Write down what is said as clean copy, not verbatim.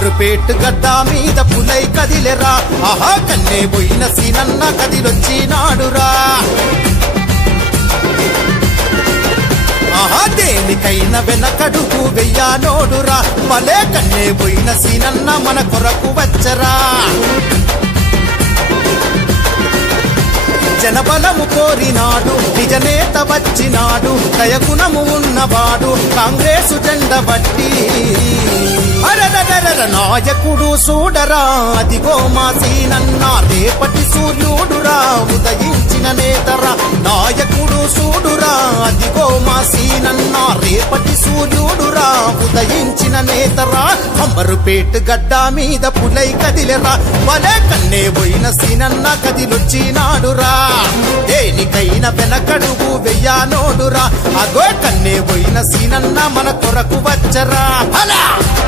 అంబరుపేట్ గడ్డ మీద పులై కదిలెరా ఆహా కన్నే పోయిన సీనన్న కదిలొచ్చినాడురా ఆహా దేనికైనా వెనకడుగు వెయ్యానోడురా భలే కన్నే పోయిన సీనన్న మన కొరకు వచ్చరా జనబలము కోరినాడు నిజనేత వచ్చినాడు దయగుణము ఉన్నవాడు కాంగ్రెసు జెండ బట్టి అరదరర నాయకుడు చూడరా అదిగో మా సీనన్న రేపటి సూర్యుడురా ఉదయించిన నేతరా నాయకుడు చూడురా అదిగో మా సీనన్న రేపటి సూర్యుడురా ఉదయించిన నేతరా అంబరుపేట్ గడ్డ మీద పులై కదిలెరా భలే కన్నే పోయిన సీనన్న కదిలొచ్చినాడురా దేనికైనా వెనకడుగు వెయ్యానోడురా అగో కన్నే పోయిన సీనన్న మన కొరకు వచ్చరా అలా